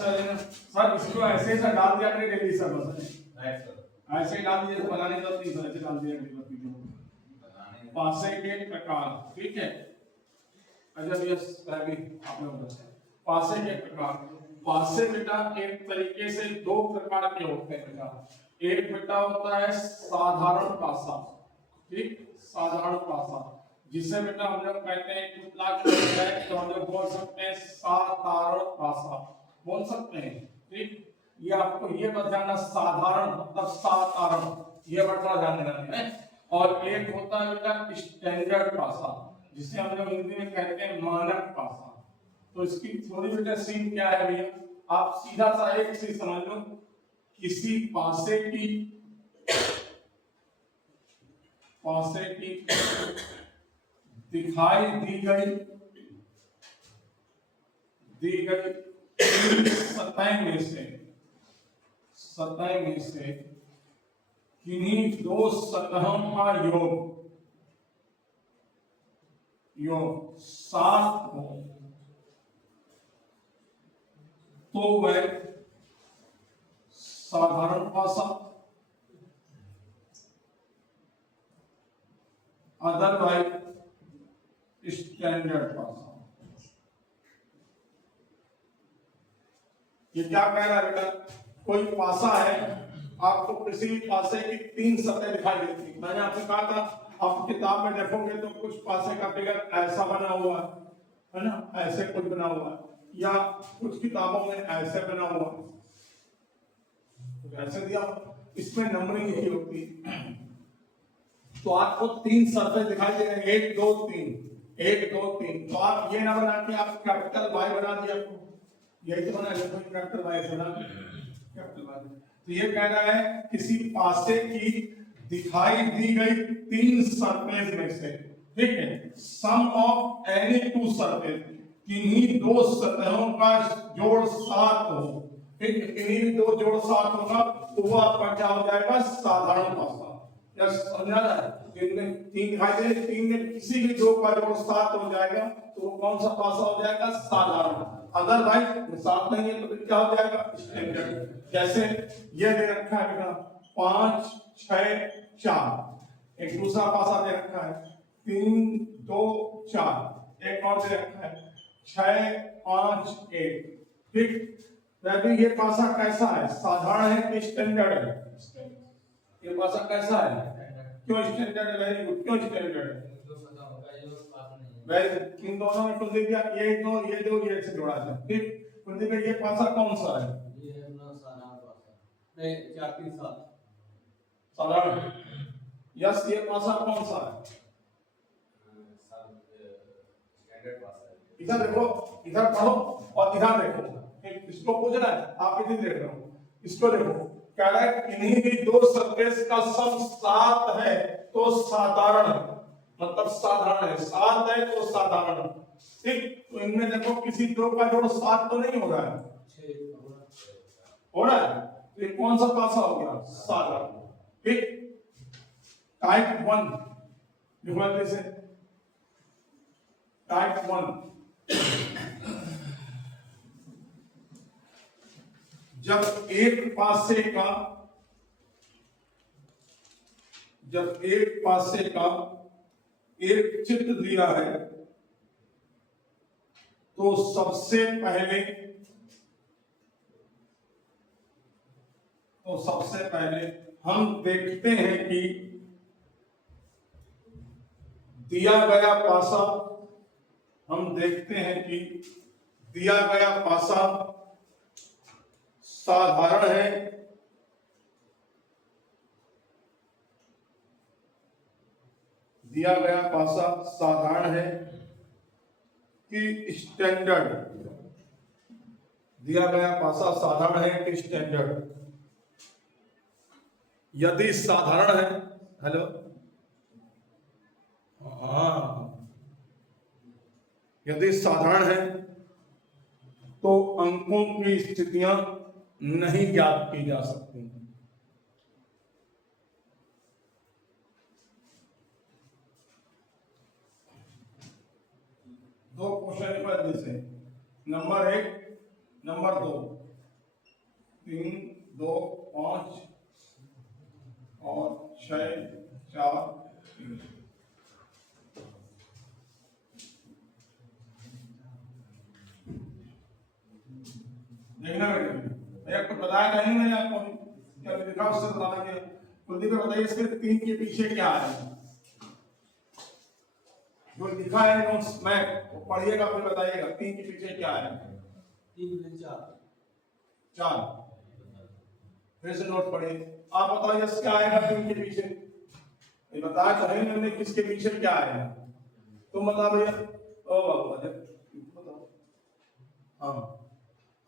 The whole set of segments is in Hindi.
अच्छा सर इसको ऐसे सर डाल दिया करें डेली सर बस ऐसे ही डाल दिए बनाने की जरूरत नहीं सर, ऐसे डाल दिया करें पासे के प्रकार। ठीक है, अच्छा यस भी आपने बताया पासे के प्रकार। पासे बेटा एक तरीके से दो प्रकार के होते हैं बेटा। एक बेटा होता है साधारण पासा, ठीक, साधारण पासा जिसे बेटा हम लोग कहते हैं टुकड़ा है, तो हम लोग बोल सकते हैं साधारण पासा बोल सकते हैं। ठीक, ये आपको ये बता जानना साधारण मतलब साधारण, ये बता जानना है। और एक होता है बेटा स्टैंडर्ड पासा जिसे हम लोग हिंदी में कहते हैं मानक पासा। तो इसकी थोड़ी बेटा सीन क्या है भैया, आप सीधा सा एक चीज समझ लो, किसी पासे की दिखाई दी गई सतह में से किन्हीं दो सतहों का योग 7 हो तो वह साधारण पासा, अदरवाइज स्टैंडर्ड पासा। ये क्या कह रहा है बेटा, कोई पासा है, आपको किसी भी पासे की 3 सतह दिखाई देती। मैंने आपसे कहा था आप किताब में देखोगे तो कुछ पासे का फिगर ऐसा बना हुआ है ना, ऐसे कुछ बना हुआ है, या कुछ किताबों में ऐसे बना हुआ है, तो ऐसे दिया, इसमें नंबरिंग लिखी होती है। तो आपको 3 सतह दिखाई दे रहे हैं, 1 2 3 1 2 3। तो आप ये ना बना के आप कैपिटल वाई बना दिया, यही तो बना लिया कैपिटल वाई बना कैपिटल वाई। तो ये कह रहा है किसी पासे की दिखाई दी गई 3 सरफेस में से, ठीक है, सम ऑफ एनी 2 सरफेस, किन्हीं 2 सतहों का जोड़ 7 हो, ठीक है, किन्हीं 2 जोड़ 7 होगा तो वो आपका क्या हो जाएगा, साधारण पासा। या समझा रहा है, इनमें 3 दिखाई दे, 3 में किसी भी 2 का जोड़ 7 हो जाएगा तो वो कौन सा पासा हो जाएगा, साधारण। अगर भाई 7 नहीं है तो फिर क्या हो जाएगा, स्टैंडर्ड। जैसे ये दे रखा है बेटा 5 6 4, एक दूसरा पासा दे रखा है 3 2 4, एक और दे रखा है 6 5 1, ठीक। वैसे ये पासा कैसा है, साधारण है कि स्टैंडर्ड है, ये पासा कैसा है, क्यों स्टैंडर्ड है, वेरी गुड, क्यों स्टैंडर्ड है, वेरी, इन दोनों में कुल दिया ये दो ये से जोड़ा है, ठीक। कुल दिया ये पासा कौन सा है, ये है अपना साधारण पासा, नहीं 4 3 7 साधारण। यस, ये पासा कौन सा है, स्टैंडर्ड पासा है। इधर देखो, इधर पढ़ो और इधर देखो, ठीक, इसको पूछना है, आप इधर देख रहे हो, इसको देखो, कह रहा है किन्हीं भी 2 सरफेस का सम 7 है तो साधारण, मतलब साधारण है, 7 है तो साधारण, ठीक। तो इनमें देखो किसी 2 का जोड़ 7 तो नहीं हो रहा है, हो रहा है, तो ये कौन सा पासा हो गया, साधारण, ठीक। टाइप 1 लिखवाते से, टाइप 1 जब एक पासे का एक चित्र दिया है तो सबसे पहले हम देखते हैं कि दिया गया पासा साधारण है कि स्टैंडर्ड, यदि साधारण है, हेलो, हाँ, यदि साधारण है तो अंकों की स्थितियां नहीं ज्ञात की जा सकती। दो क्वेश्चन पर जैसे नंबर 1 नंबर 2 3 2 5 और 6 4 3। देखना बेटे, भैया कुछ बताया नहीं मैंने आपको, क्या लिखा उससे बताना क्या। कुलदीप बताइए इसके 3 के पीछे क्या है, जो लिखा है नोट्स में वो पढ़िएगा फिर बताइएगा 3 के पीछे क्या है। 3 4 फिर से नोट पढ़िए। आप बताओ यस क्या आएगा 3 के पीछे, ये बताया तो है मैंने किसके पीछे क्या आएगा, तुम बताओ भैया। ओ बाबू बताओ। हाँ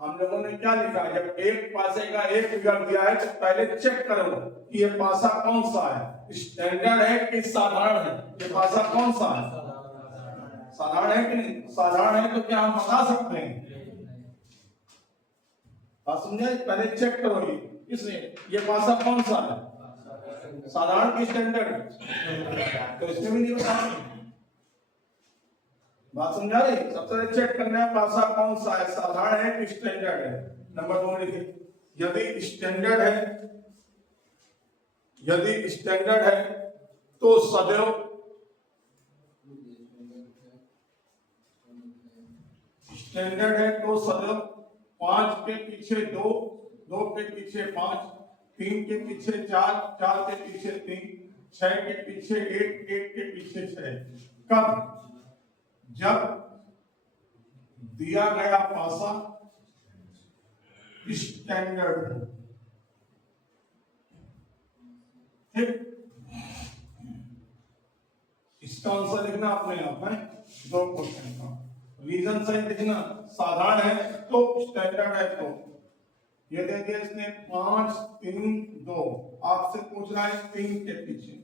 हम लोगों ने क्या लिखा, जब एक पासे का एक फिगर दिया है तो पहले चेक करो कि ये पासा कौन सा है, स्टैंडर्ड है कि साधारण है। ये पासा कौन सा है, साधारण है कि नहीं, साधारण है तो क्या हम बता सकते हैं, बात समझे। पहले चेक करो ये इसलिए ये पासा कौन सा है, साधारण की स्टैंडर्ड, तो इसमें भी नहीं बता, बात समझा रही। सबसे पहले चेक करना है पासा कौन सा है, साधारण है कि स्टैंडर्ड है। नंबर 2 लिखिए, यदि स्टैंडर्ड है, यदि स्टैंडर्ड है तो सदैव, स्टैंडर्ड है तो सदैव 5 के पीछे 2, 2 के पीछे 5, 3 के पीछे 4, 4 के पीछे 3, 6 के पीछे 1, 1 के पीछे 6। कब, जब दिया गया पासा स्टैंडर्ड हो। ठीक, इसका आंसर लिखना अपने आप है, 2 क्वेश्चन का रीजन सही लिखना। साधारण है तो स्टैंडर्ड है तो, ये दे दिया इसने 5 3 2, आपसे पूछ रहा है 3 के पीछे,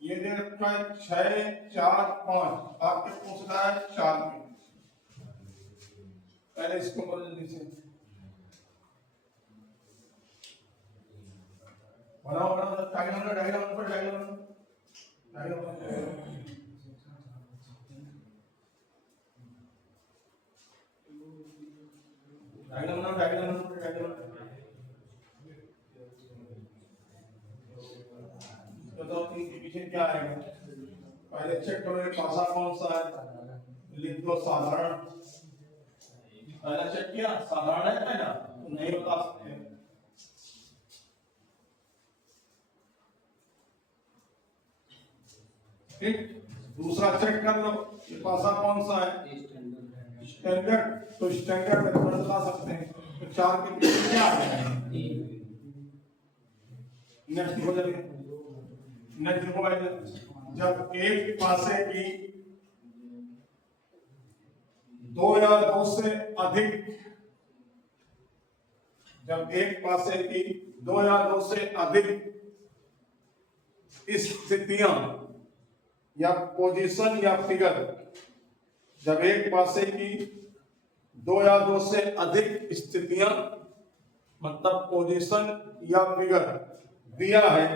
ये दे रखा है 6 4 5, आपके पूछ रहा है 4 के। पहले इसको करो जल्दी से, बनाओ बनाओ डायग्राम, डायग्राम पर diagram, diagram diagram diagram diagram. बताओ 3 के पीछे क्या आएगा, पहले चेक करो ये पासा कौन सा है, लिख दो साधारण। पहला चेक किया साधारण है पहला तो नहीं बता सकते। ठीक, दूसरा चेक कर लो ये पासा कौन सा है, स्टैंडर्ड, तो स्टैंडर्ड में थोड़ा बता सकते हैं। तो 4 के पीछे क्या आ जाएगा, नेक्स्ट हो जाएगा। नेक्स्ट देखो भाई, जब एक पासे की 2 या 2 से अधिक, जब एक पासे की 2 या 2 से अधिक स्थितियां या पोजीशन या फिगर, जब एक पासे की 2 या 2 से अधिक स्थितियां मतलब पोजीशन या फिगर दिया है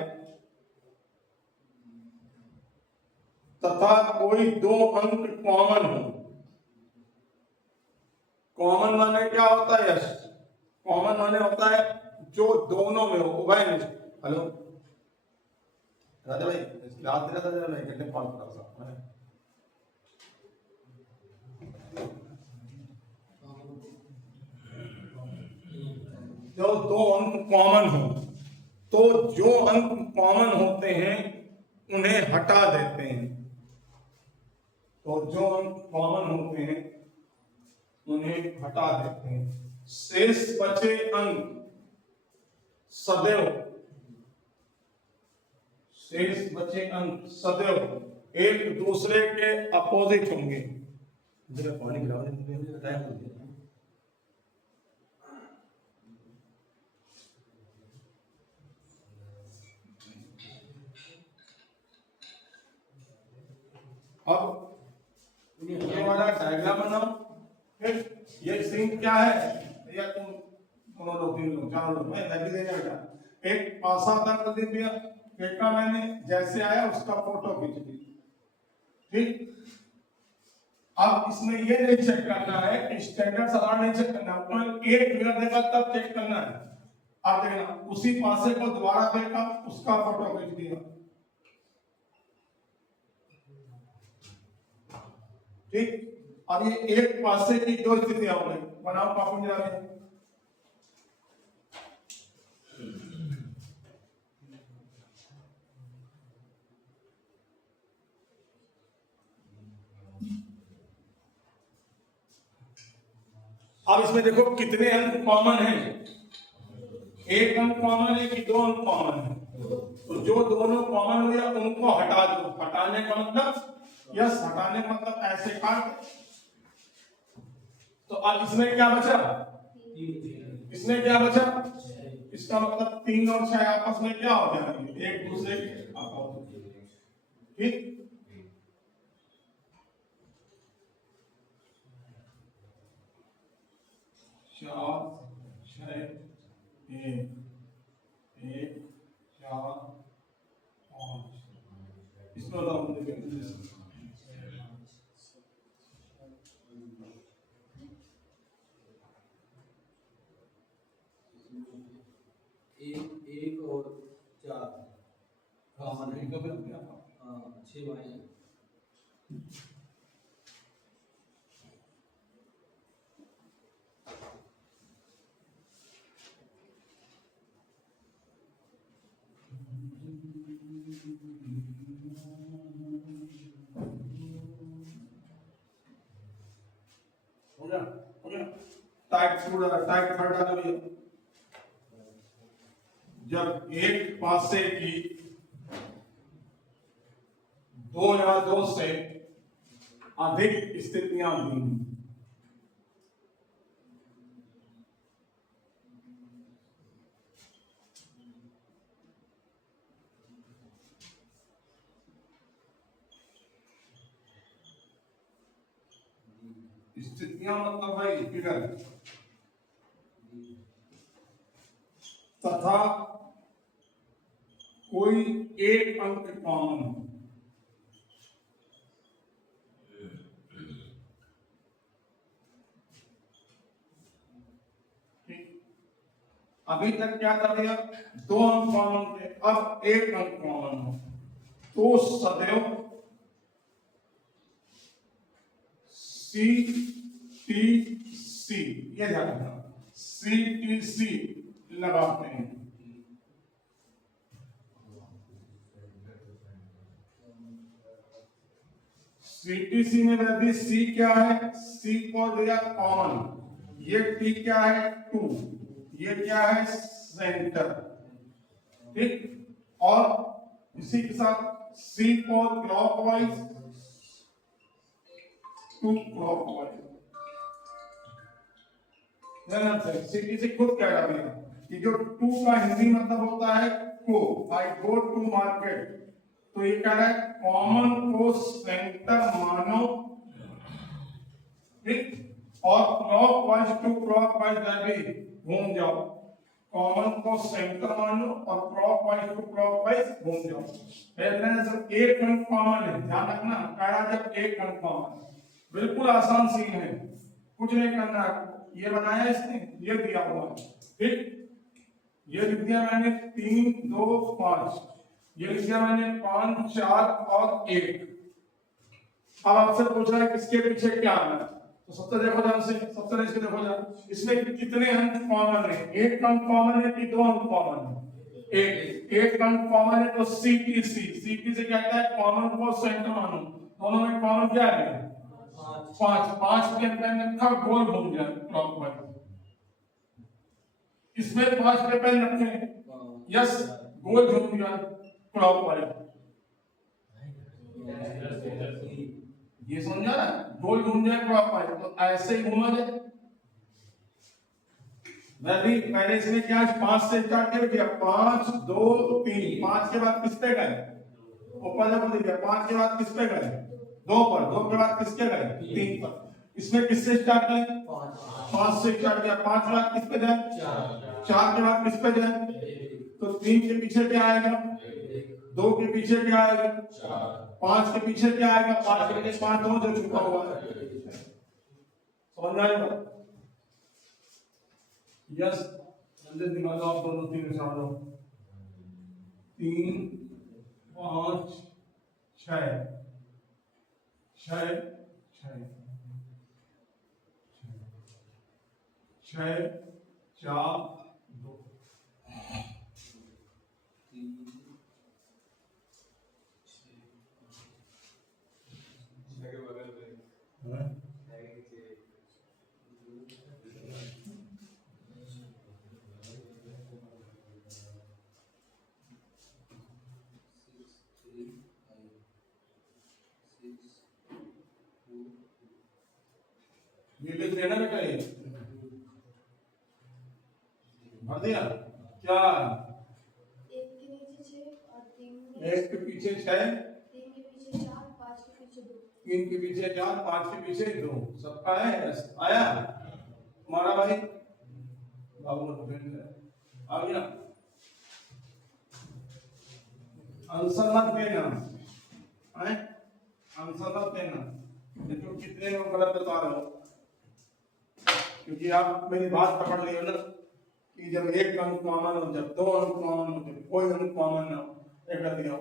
तथा कोई 2 अंक कॉमन हो। कॉमन माने क्या होता है, यश कॉमन माने होता है जो दोनों में हो, उभय निष्ठ। हेलो राजा भाई, याद दिला था जरा, मैं कितने कॉल कर रहा था, जो 2 अंक कॉमन हो, तो जो अंक कॉमन होते हैं उन्हें हटा देते हैं, तो जो अंक कॉमन होते हैं उन्हें हटा देते हैं। शेष बचे अंक सदैव, शेष बचे अंक सदैव एक दूसरे के अपोजिट होंगे। जरा पानी पिलाओ, टाइम हो गया। अब ये वाला डायग्राम बनाओ। फिर ये सीन क्या है, या तुम दोनों लोग 3 लोग 4 लोग, मैं भी देगा बेटा। एक पासा तक दे दिया, फेंका मैंने, जैसे आया उसका फोटो खींच दी। ठीक, अब इसमें ये नहीं चेक करना है कि स्टैंडर्ड सलाह नहीं चेक करना, तो एक फिगर देगा तब चेक करना है। आप देखना उसी पासे को दोबारा देगा, उसका फोटो खींच दिया, ठीक। अब ये एक पासे की दो स्थितियां हो गई, बनाओ पापुंजरा में। अब इसमें देखो कितने अंक कॉमन हैं, एक अंक कॉमन है कि दो अंक कॉमन है, तो जो दोनों कॉमन हुए उनको हटा दो। हटाने का मतलब, यस, हटाने का मतलब ऐसे काट। तो अब इसमें क्या बचा, इसमें क्या बचा, इसका मतलब 3 और 6 आपस में क्या हो जाएंगे, एक दूसरे के, ठीक। चार, छह, एक, 4, 5, इसमें एक और 4 कॉमन है, 6 भाई हैं। हो गया, हो गया। टाइप पूरा टाइप थर्ड आ गया। जब एक पासे की दो या दो से अधिक स्थितियां दी, स्थितियां मतलब भाई फिगर, तथा कोई एक अंक कॉमन हो, अभी तक क्या कर दिया, 2 अंक कॉमन थे, अब एक अंक कॉमन हो, तो सदैव CTC, ये ध्यान रखना, CTC लगाते हैं। CTC में भी C क्या है, C को दिया कॉमन, ये T क्या है 2, ये क्या है सेंटर, ठीक। और इसी के साथ C को क्लॉकवाइज, 2 क्लॉकवाइज। ध्यान से CTC खुद कह रहा है कि जो 2 का हिंदी मतलब होता है को, आई गो टू मार्केट, तो ये कह रहा है कॉमन को सेंटर मानो, ठीक। और क्लॉकवाइज टू क्लॉकवाइज भी घूम जाओ, कॉमन को सेंटर मानो और क्लॉकवाइज टू क्लॉकवाइज घूम जाओ। जब एक अंक कॉमन है, ध्यान रखना, कह रहा जब एक अंक कॉमन, बिल्कुल आसान सीन है, कुछ नहीं करना है। ये बनाया इसने, ये दिया हुआ है, ठीक। ये लिख दिया मैंने 3, 2, 5, ये लिख दिया मैंने 5, 4 और 1। अब आपसे पूछ रहा है किसके पीछे क्या आना है, तो सबसे देखो ध्यान से, सबसे इसके देखो ध्यान, इसमें कितने अंक कॉमन है, एक अंक कॉमन है कि 2 अंक कॉमन है, एक अंक कॉमन है, तो CTC कहता है कॉमन को सेंटर मानो, दोनों में कॉमन क्या है 5 के पेन रखा, गोल घूम गया क्लॉकवाइज, इसमें 5 के पेन रखे, यस, गोल घूम गया क्लॉकवाइज, ये समझा ना, गोल घूम जाए क्लॉकवाइज, तो ऐसे ही घूमा जाए। मैंने इसमें क्या 5 से स्टार्ट कर दिया, 5, 2, 3, 5 के बाद किस पे गए, ऊपर देखो देखिए, 5 के बाद किस पे गए, 2 पर, 2 के बाद किसके गए 3 पर। इसमें किससे स्टार्ट करें, 5 से स्टार्ट किया, 5 के बाद किस पे जाए 4 के बाद किस पे जाए, तो 3 के पीछे क्या आएगा, 2 के पीछे क्या आएगा 5 के पीछे क्या आएगा, 5 के पीछे 5 2 जो छुपा हुआ है, समझ में आई बात? यस, जल्दी निकालो आप दोनों तीन निकालो। 3 5 6 6 6 6 4 2 ये लिख देना बेटा, ये भर दिया क्या? एक के पीछे 6, 3 के पीछे 4, 5 के पीछे 2। 3 के पीछे 4, 5 के पीछे 2। सबका है? आया तुम्हारा भाई बाबू आ गया। आंसर मत देना, आंसर मत देना, देखो कितने लोग गलत बता रहे हो, क्योंकि आप मेरी बात पकड़ रही हो ना कि जब एक अंक कॉमन हो, जब 2 अंक कॉमन हो, जब कोई अंक कॉमन ना हो, एक कर दिया।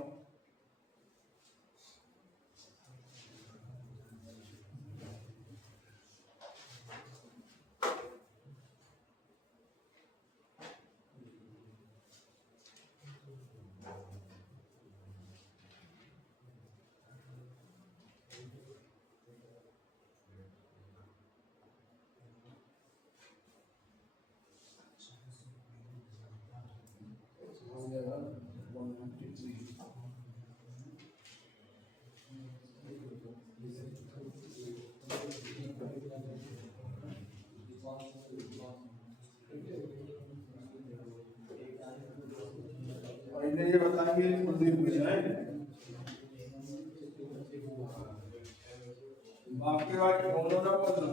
पहले ये बताएंगे कुलदीप में बाकी वाले बोलो ना बोलना।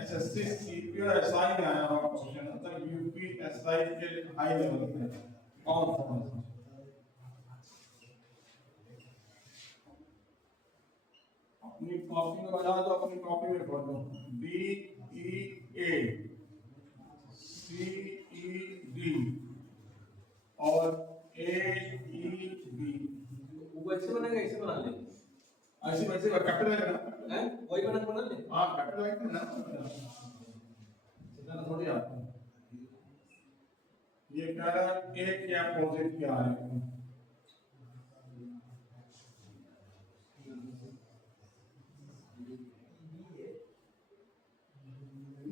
एसएससी सीपीओ एसआई में आया हुआ क्वेश्चन, मतलब यूपी एसआई के हाई लेवल पे और अपनी कॉपी में बना दो, अपनी कॉपी में पढ़ दो। बी ई ए सी ई डी और ए ई बी। वो ऐसे बनेगा, ऐसे बना ले, ऐसे वैसे कैपिटल है हैं? वही बना ले। हाँ कैपिटल है ना, इतना थोड़ी आता है। ये कह रहा है ए के अपोजिट क्या है?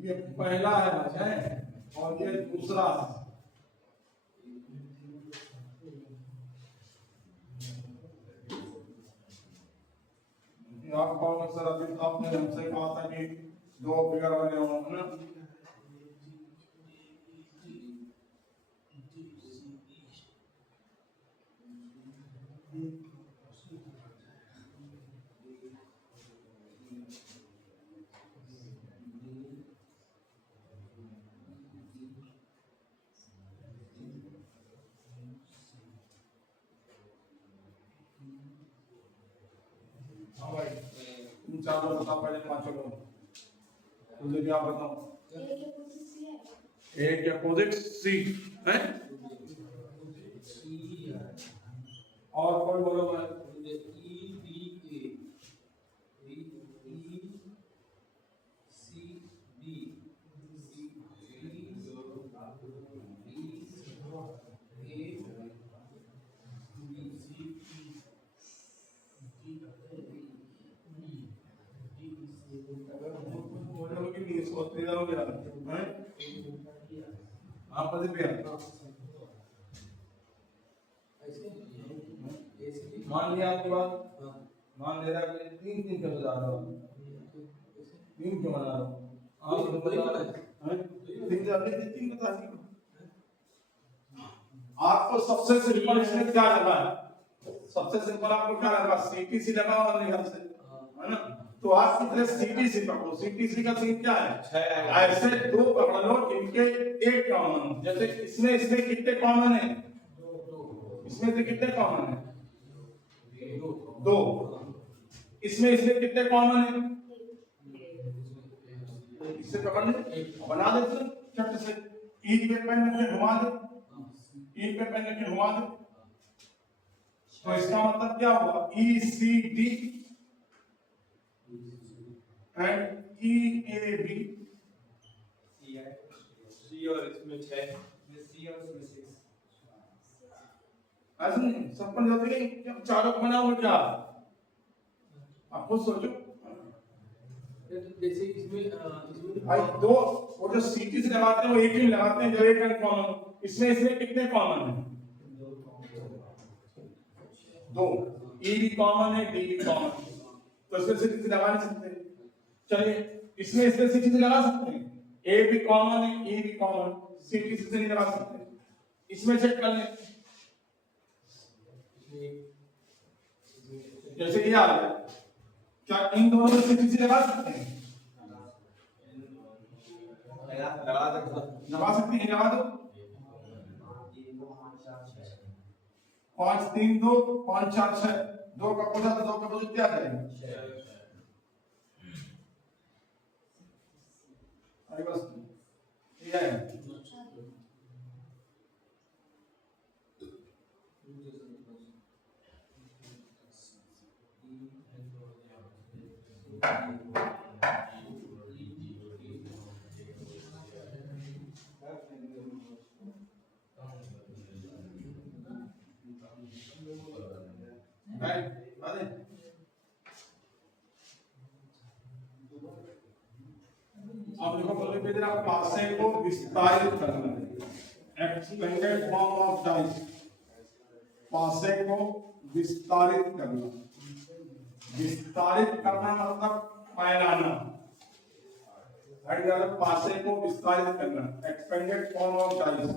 ये पहला है और ये दूसरा है। आप कौन सर, अभी आपने हमसे कहा था कि 2 फिगर बने होंगे ना, हाँ भाई तुम चारों बताओ, पहले पांचों को तुझे क्या बताओ? ए के अपोजिट सी है, और कोई बोलो भाई? मान लिया आपके बाद, मान ले रहा है 3 3 क्यों बता रहा हूँ, 3 क्यों बना रहा हूँ? आप तीन बता दी। आपको सबसे सिंपल इसमें क्या लगा है? सबसे सिंपल आपको क्या लगा? सीटीसी लगा और निगम से, है ना? तो आप कितने सीटीसी पकड़ो, सीटीसी का सीन क्या है? ऐसे 2 पकड़ लो इनके एक कॉमन, जैसे इसमें कितने कॉमन है? इसमें से कितने कॉमन है? दो। इसमें इसमें कितने कॉमन है? इससे पकड़ ले, बना देते चट से। ई पे पेन रख के घुमा दे, ई पे पेन रख के घुमा दे। तो इसका मतलब क्या हुआ? E C D and E A B. C और इसमें 6 सी और इसमें 6 ऐसा नहीं सब पर जाते नहीं, जब चारों को बनाओगे क्या? आप खुद सोचो जैसे इसमें भाई। दो वो जो सीटी से लगाते हैं वो एक ही लगाते हैं, जब एक अंक कॉमन। इसमें इसमें कितने कॉमन है? दो। ई भी कॉमन है, डी भी कॉमन है, तो इसमें सीटी से लगा नहीं सकते। चलिए इसमें सीटी से लगा सकते हैं। ए भी कॉमन है, ई भी कॉमन, सीटी से नहीं लगा सकते। इसमें चेक कर लें, जैसे ये आ गया, क्या इन दोनों में सीटी से लगा सकते हैं? लगा सकते हैं, लगा दो। 5 3 2 5 4 6, 2 का पूछा तो 2 का पूछा क्या जाएगा? अरे बस ये है। अब देखो बोले कि जरा पासे को विस्तारित करना है, एक्सपेंडेड फॉर्म ऑफ डाइस। पासे को विस्तारित करना, विस्तारित करना मतलब फैलाना। पासे को विस्तारित करना, एक्सपेंडेड फॉर्म ऑफ डाइस।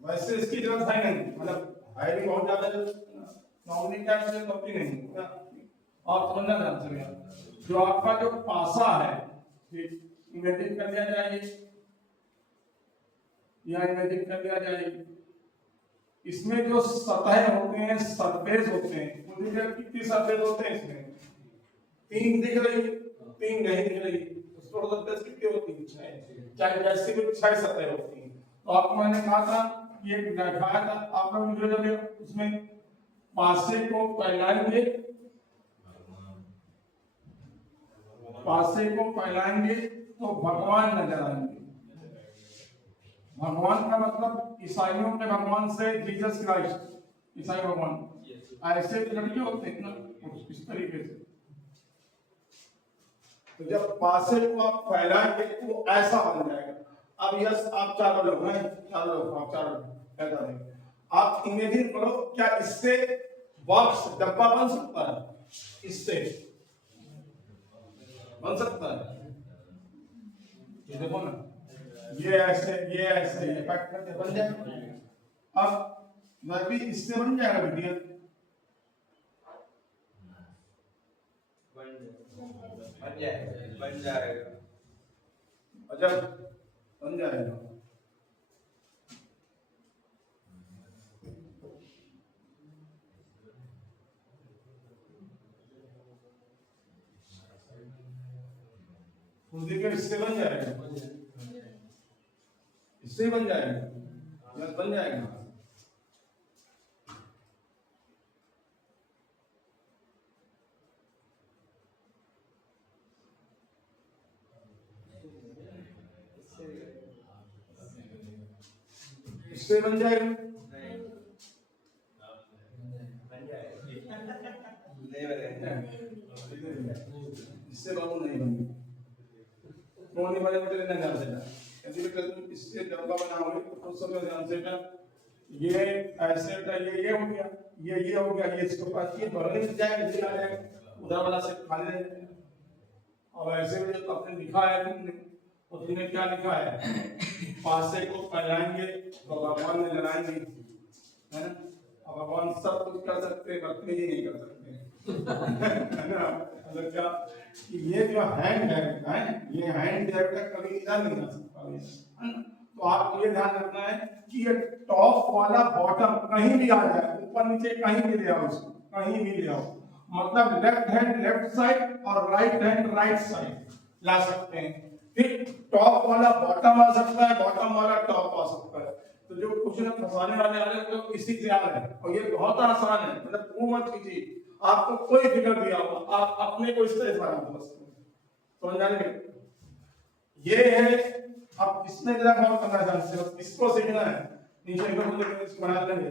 वैसे इसकी जरूरत है नहीं, मतलब है भी बहुत ज्यादा, नॉर्मली क्या है कॉपी नहीं है। आप समझना ध्यान से, जो आपका जो पासा है इमेजिन कर लिया जाए, या इमेजिन कर लिया जाए, इसमें जो सतह होते हैं, सरफेस होते हैं, मुझे कितनी सरफेस होते हैं इसमें? 3 दिख रही, 3 नहीं दिख रही, उसको सरफेस कितनी होती है? 6। चाहे जैसे भी 6 सतह होती हैं। तो आपको मैंने कहा था, ये दिखाया था आप लोग, जो जब उसमें पासे को फैलाएंगे, पासे को फैलाएंगे तो भगवान नजर आएंगे। भगवान का मतलब ईसाइयों के भगवान से जीसस क्राइस्ट, ईसाई भगवान ऐसे लड़के होते हैं ना, इस तरीके से। तो जब पासे को आप फैलाएंगे तो ऐसा बन जाएगा। अब यस आप चारों लोग हैं, चारों लोग, आप चारों ऐसा नहीं, आप इमेजिन करो, क्या इससे बॉक्स डब्बा बन सकता है? इससे बन सकता है? ये देखो ना, ये ऐसे ये पैक करके बन जाएगा। अब मैं भी इससे बन जाएगा वीडियो, बन जाएगा। अच्छा बन जाएगा। तो देखिए इससे बन जाएगा, इससे बन जाएगा, बन जाएगा। इससे बन जाएगा, इससे बाबू नहीं बनेगा। कौन वाले मुझे नहीं जान सकता, यदि तुम इससे डब्बा बनाओगे तो कुछ समय ध्यान से ना, ये ऐसे ये हो गया, ये हो गया, ये इसको पास ये भरने से जाएगा, ये आ जाएगा, उधर वाला से खाली रहेगा। और ऐसे में जो आपने लिखा है तुमने, उसमें क्या लिखा है? पासे को फैलाएंगे तो भगवान में जलाएंगे, है ना? अब भगवान सब कुछ कर सकते हैं, भक्ति ही नहीं कर सकते। है ना? मतलब क्या कि ये जो हैंड है ये हैंड का कभी इधर नहीं आ सकता है ना? तो आप ये ध्यान रखना है कि ये टॉप वाला बॉटम कहीं भी आ जाए, ऊपर नीचे कहीं भी ले आओ इसको, कहीं भी ले आओ, मतलब लेफ्ट हैंड लेफ्ट साइड और राइट हैंड राइट साइड ला सकते हैं। फिर टॉप वाला बॉटम आ सकता है, बॉटम वाला टॉप आ सकता है। तो जो कुछ ना फंसाने वाले आ रहे हैं तो इसी से आ रहे हैं, और ये बहुत आसान है, मतलब वो मत कीजिए, आपको कोई फिगर दिया होगा आप अपने को इस तरह बना दो बस, समझ आ रही है? ये है, आप किसने जरा गौर करना चाहते हो, इसको सीखना है, नीचे को मुझे इसको बना लेना है।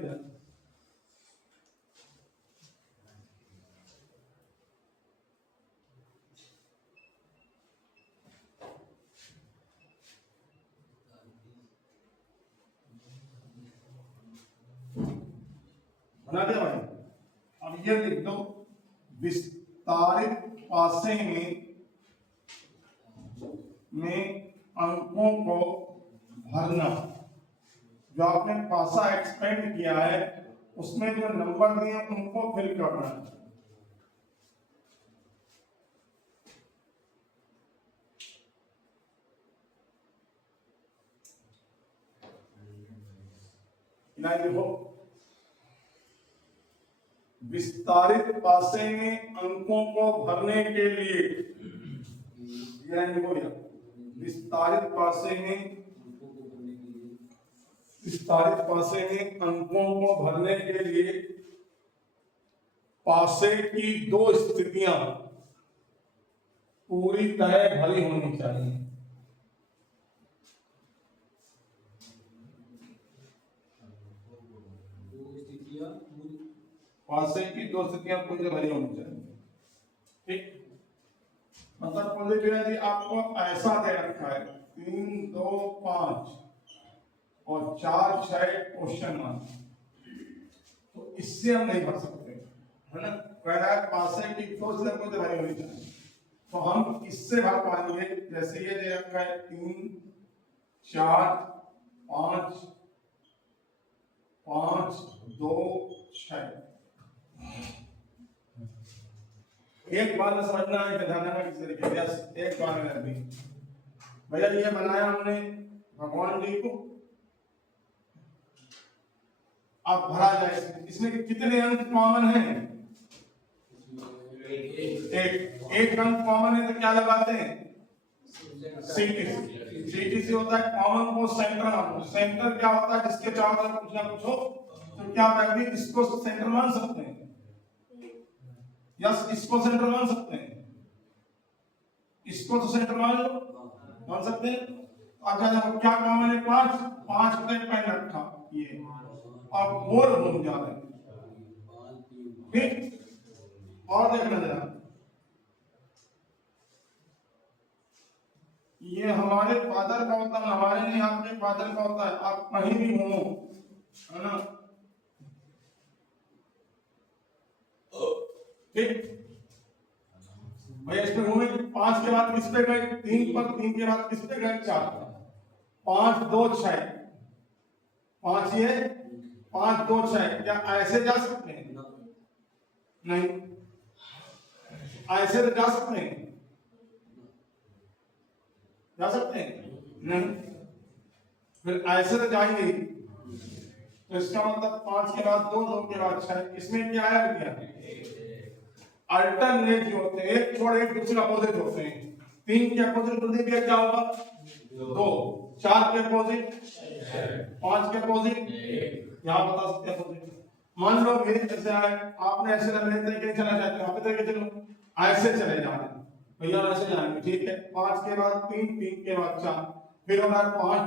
बना दिया भाई? अब ये लिख दो, विस्तारित पासे में अंकों को भरना। जो आपने पासा एक्सपेंड किया है उसमें जो नंबर दिए हैं उनको फिल करना है। देखो, विस्तारित पासे में अंकों को भरने के लिए विस्तारित पासे में अंकों को भरने के लिए पासे की दो स्थितियां पूरी तरह भरी होनी चाहिए। पासे की दो स्थितियां पूरी तरह भरी होनी चाहिए, ठीक? मतलब यदि आपको ऐसा दे रखा है 3 2 5 और 4 6 क्वेश्चन मार्क, तो इससे हम नहीं भर सकते, है ना? कह रहा है पासे की दो स्थितियां पूरी तरह भरी होनी चाहिए, तो हम इससे भर पाएंगे। जैसे ये दे रखा है 3 4 5 5 2 6। एक बात में समझना है, ध्यान देना किस तरीके से, एक बार में अभी भैया ये बनाया हमने भगवान जी को, आप भरा जाए, इसमें कितने अंक कॉमन हैं? एक अंक कॉमन है तो क्या लगाते हैं? सीटीसी होता है कॉमन को सेंटर मान। सेंटर क्या होता है? जिसके चारों तरफ कुछ ना कुछ हो, तो क्या आप इसको सेंटर मान सकते हैं? यस, इसको सेंटर मान सकते हैं, इसको तो सेंटर मान सकते हैं। अच्छा क्या कॉमन है? 5 5 पे पेन रखा ये, और गोल घूम जा रहे हैं, ठीक? और देखना जरा, ये हमारे फादर का होता है, हमारे नहीं आपके फादर का होता है, आप कहीं भी घूमो, है ना? ठीक, भैया इसमें घूमे 5 के बाद किस पे गए? 3 पर, 3 के बाद किस पे गए? 4 पर। 5 2 6, 5 ये 5 2 6, क्या ऐसे जा सकते हैं? नहीं, ऐसे तो जा सकते हैं, जा सकते हैं? नहीं, फिर ऐसे तो जाएंगे, तो इसका मतलब 5 के बाद 2 2 के बाद 6, इसमें क्या आया? क्या अल्टरनेट जो होते हैं, एक छोड़ एक दूसरे अपोजिट होते हैं। 3 के अपोजिट कर दिया क्या होगा? 2। 4 के अपोजिट 5 के अपोजिट, यहाँ बता सकते हैं अपोजिट। मान लो मेरे जैसे है, आपने ऐसे मेरे तरीके चला जाते हो, आपके तरीके चलो, ऐसे चले जा रहे हैं भैया, ऐसे जाएंगे, ठीक है? 5 के बाद 3 3 के बाद 4, फिर हमारा 5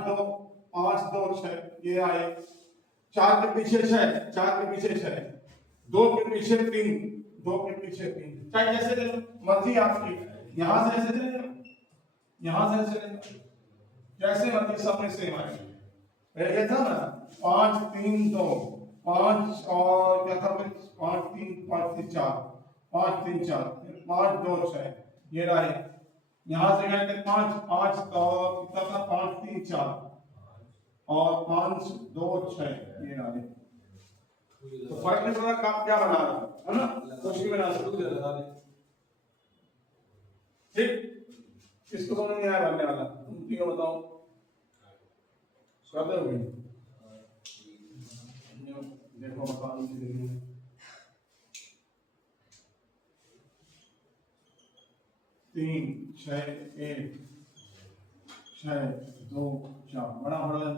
2 6, ये आए 4 के पीछे 6, 4 के पीछे 6, 2 के पीछे 3, 2 के पीछे 3, चाहे जैसे चलो, मर्जी आपकी, यहां से ऐसे चलेगा, यहां से ऐसे चलेगा, जैसे मर्जी, सब में सेम आएगा। ये था ना 5 3 2 5 और क्या था? 5 3 5 3 4, 5 3 4, 5 2 6, ये रहा है। यहां से गए थे 5 5 तो कितना था? 5 3 4 और 5 2 6, ये रहा है। तो फर्क नहीं पड़ा आप क्या बना रहे हो, है ना, कुछ भी बना सकते हो। ठीक, किसको समझ नहीं आया भरने वाला, तुम तीनों बताओ कर दोगे। देखो बताओ 3 6 1 6 2 4 बड़ा बड़ा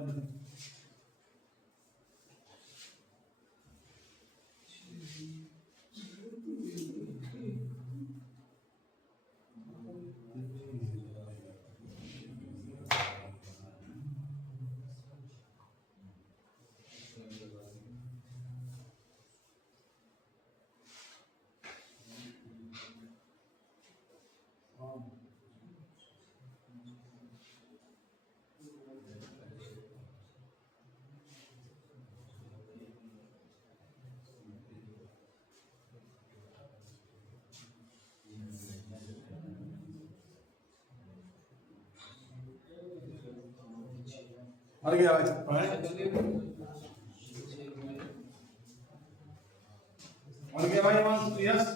हर गया भाई वन यस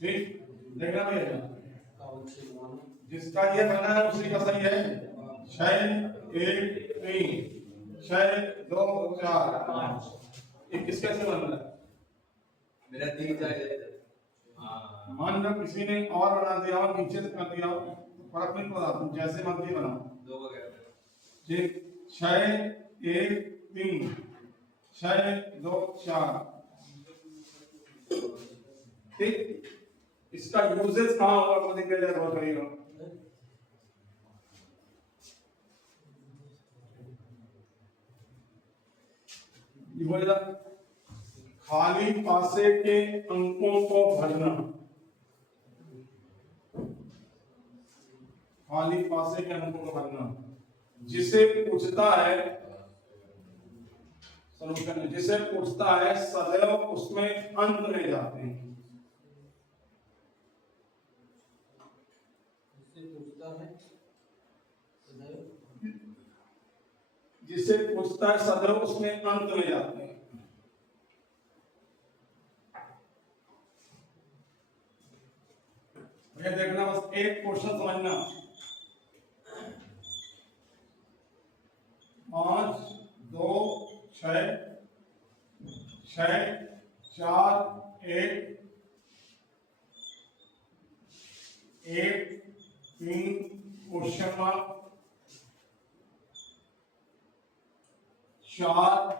ठीक, देखना भैया जिसका ये बना है उसी का सही है। 6 1 3 6 2 4 5 ये किसका से बन रहा है, मेरा 3 चाहिए। मान लो किसी ने और बना दिया और नीचे से कर दिया तो फर्क नहीं पड़ा, तुम जैसे मर्जी बनाओ। दो वगैरह ठीक, 6 1 3 6 2 4 ठीक, इसका यूजेस कहाँ होगा मुझे क्या जाए बहुत सही हो। ये बोलेगा खाली पासे के अंकों को भरना, खाली पासे के अंकों को भरना, जिसे पूछता है सॉल्यूशन, जिसे पूछता है सदैव उसमें अंत में जाते हैं, जिसे पूछता है सदैव उसमें अंत में जाते हैं। भैया देखना बस एक क्वेश्चन समझना, 5 2 6 6 4 1 1 3 क्वेश्चन मार्क 4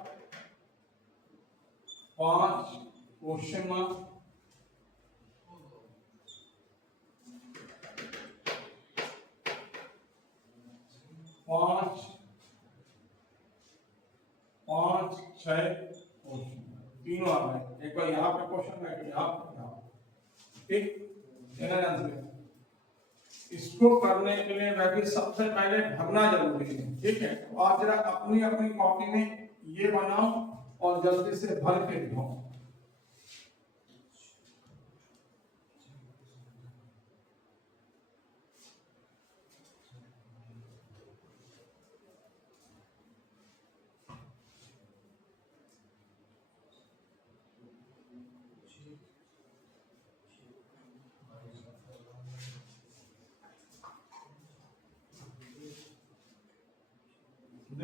5 क्वेश्चन मार्क 5 5 6 तीनों आ गए। एक बार यहाँ पे क्वेश्चन है, यहाँ ठीक, इसको करने के लिए वैसे सबसे पहले भरना जरूरी है। ठीक है, तो आप जरा अपनी अपनी कॉपी में ये बनाओ और जल्दी से भर के दिखाओ।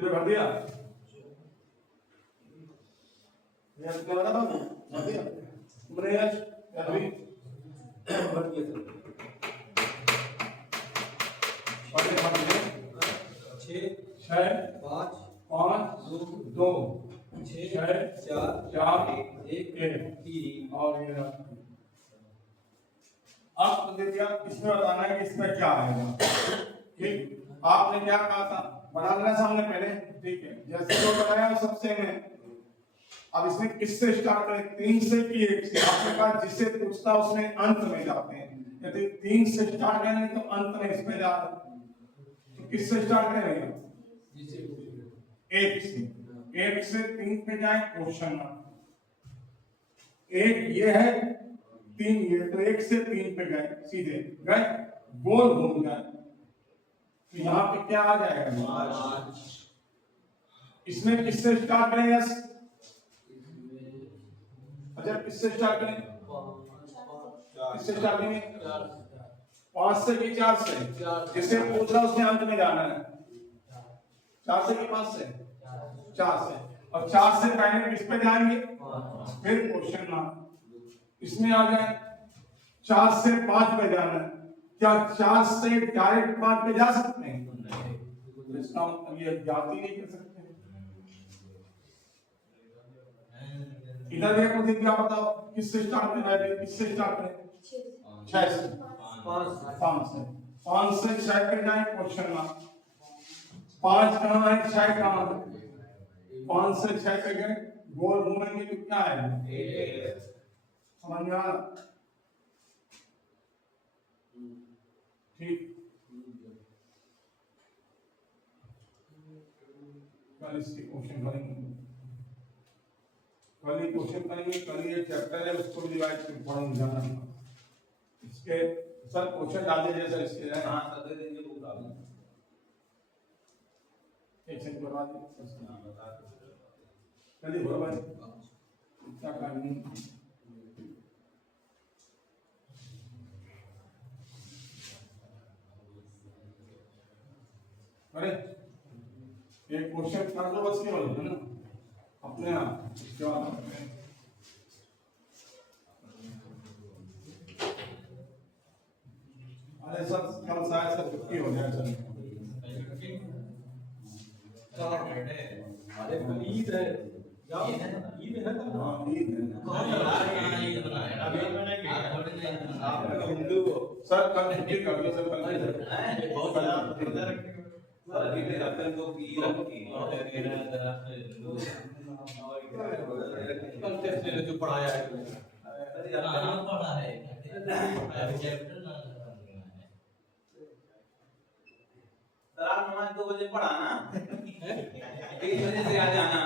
भर दिया आप दे दिया, इसमें बताना है कि इसमें क्या आएगा। ठीक, आपने क्या कहा था, बना लेना सामने पहले। ठीक है, जैसे जो बनाया वो सबसे में। अब इसमें किससे स्टार्ट करें, 3 से कि 1 से। आपके पास जिसे पूछता उसमें अंत में जाते हैं, यदि 3 से स्टार्ट करेंगे तो अंत में इसमें जा रहे, तो किससे स्टार्ट करेंगे, 1 से। 1 से 3 पे जाए क्वेश्चन मार्क, 1 ये है 3 ये, तो 1 से 3 पे गए, सीधे गए, गोल घूम गए। तो यहाँ पे क्या आ जाएगा? इसमें किससे स्टार्ट करेंगे? अच्छा किससे स्टार्ट करें? किससे स्टार्ट करेंगे? 5 से कि 4 से? जिसे पूछ रहा उसने अंत में जाना है। 4 से कि 5 से? 4 से। और 4 से पहले किस पे जाएंगे? फिर क्वेश्चन मार्क इसमें आ जाए। 4 से 5 पे जाना है। क्या 4 से डायरेक्ट 5 पे जा सकते हैं? इसका ये जाती नहीं कर सकते। इधर देखो दिन क्या बताओ, किससे स्टार्ट करना है? किससे स्टार्ट करें? 6 से। 5 से 6 पे जाए क्वेश्चन मार्क। 5 कहाँ है? 6 कहाँ है? 5 से 6 पे गए, गोल घूमेंगे तो क्या है? समझ में आ रहा? ठीक। कल इसके क्वेश्चन करेंगे, कल ही क्वेश्चन करेंगे। कल ये चैप्टर है उसको भी रिवाइज कर पढ़ेंगे जाना। इसके सर क्वेश्चन डाल दीजिए सर इसके। हाँ सर दे देंगे बुक डाल देंगे। एक सेकंड बता दीजिए। चलिए बोलो भाई इतना काम नहीं। अरे एक क्वेश्चन कर दो बस, केवल है ना अपने आप। क्या अरे सर कल शायद से छुट्टी हो जाए सर। अरे ईद है, ईद है ना। हाँ ईद है। हिंदू सर कल छुट्टी कर दो सर। कल बहुत अपन को की रखी कल जो पढ़ाया है पढ़ा है सर। आप नमाज 2 बजे पढ़ाना, 3 बजे से आ जाना।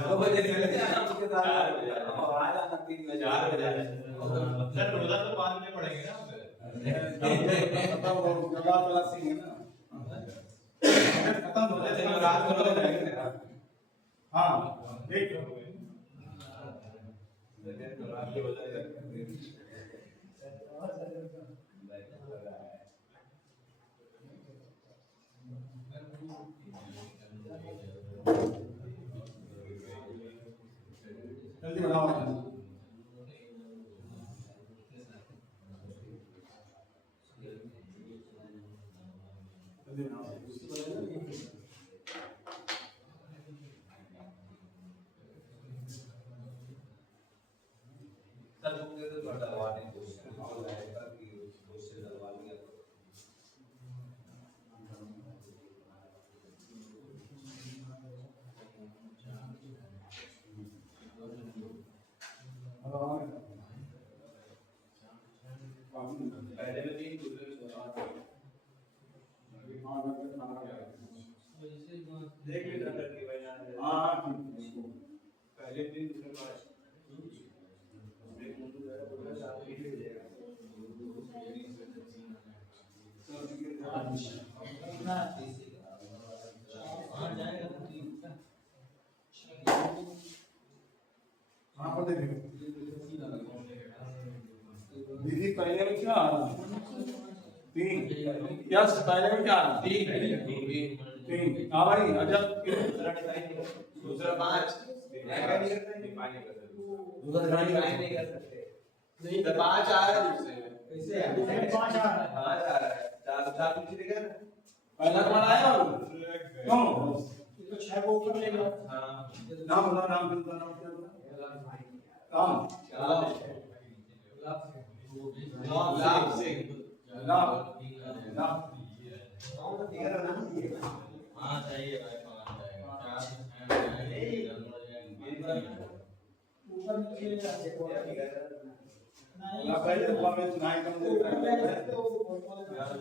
2 बजे से जाना, उसके बाद आ जाना 3 बजे 4 बजे। सर रोजा तो बाद में पढ़ेंगे ना। खत्म हो गया वाला सीन है ना। खत्म हो जाए रात को हो जाएगा। हाँ ठीक। जल्दी बनाओ। जल्दी बनाओ। सर बुक दे दो, डलवा दें क्वेश्चन और लाएगा कि क्वेश्चन डलवा दिया तो। पहले में 3 दूसरे में 4। देख लेना करके भाई यहाँ। हाँ ठीक। पहले 3 दूसरे 5। हाँ पता है दीदी पहले में क्या आ रहा? 3 यस पहले में क्या आ रहा? 3 हाँ भाई अजब। दूसरा 5 नहीं कर सकते। नहीं तो 5 आ रहा है दूसरे में। कैसे 5 आ रहा है? 5 आ रहा है। 4 पीछे दिखा ना। पहला तुम्हारा आया और क्यों? तो 6 को ऊपर ले लो। हाँ नाम बताओ, नाम बताओ, नाम क्या बताओ? नाम लाभ से नाम नाम हाँ चाहिए भाई 5 ऊपर नीचे ले जाते हो। ना पहले परफॉर्मेंस नहीं कम देता है।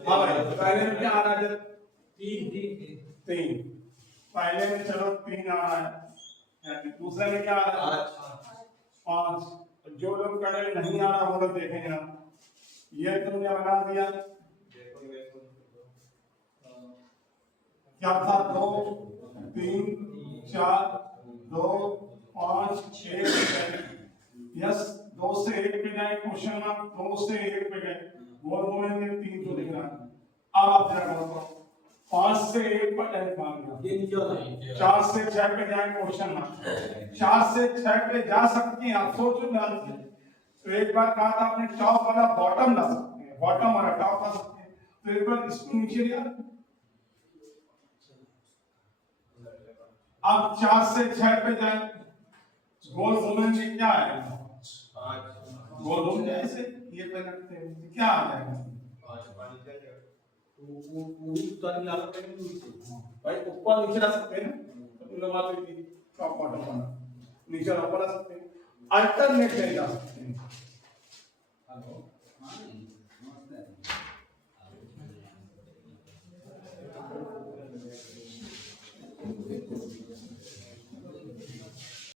हाँ भाई पहले में क्या आ रहा है? 3 पहले में चलो 3 आ रहा है। दूसरे में क्या आ रहा है? 5। जो लोग कह रहे नहीं आ रहा वो लोग देखेंगे ना। ये तुमने बना दिया। क्या था 2 3 4 2 5 6 यस 2 से 1 पे जाए क्वेश्चन मार्क 2 से 1 पे गए गोल घूमेंगे 3 तो दिख रहा है। अब आप जरा बताओ 5 से 1 पर एफ आ गया ये नीचे वाला 4 से 6 पे जाए क्वेश्चन मार्क 4 से 6 पे जा सकते हैं आप सोचो ध्यान से। तो एक बार कहा था आपने टॉप वाला बॉटम ला सकते हैं बॉटम वाला टॉप ला सकते हैं तो एक बार इसको नीचे लिया अब 4 से 6 पे जाए गोल घूमेंगे क्या आएगा 5 गोल घूम जाए ऐसे ये पे रखते हैं तो क्या आ जाएगा 5 निकल जाएगा। वो ऊपर ला सकते हैं नीचे भाई ऊपर नीचे ला सकते हैं तो तुमने बात की टॉप बॉटम वाला नीचे ऊपर ला सकते हैं अल्टरनेट ले जा सकते हैं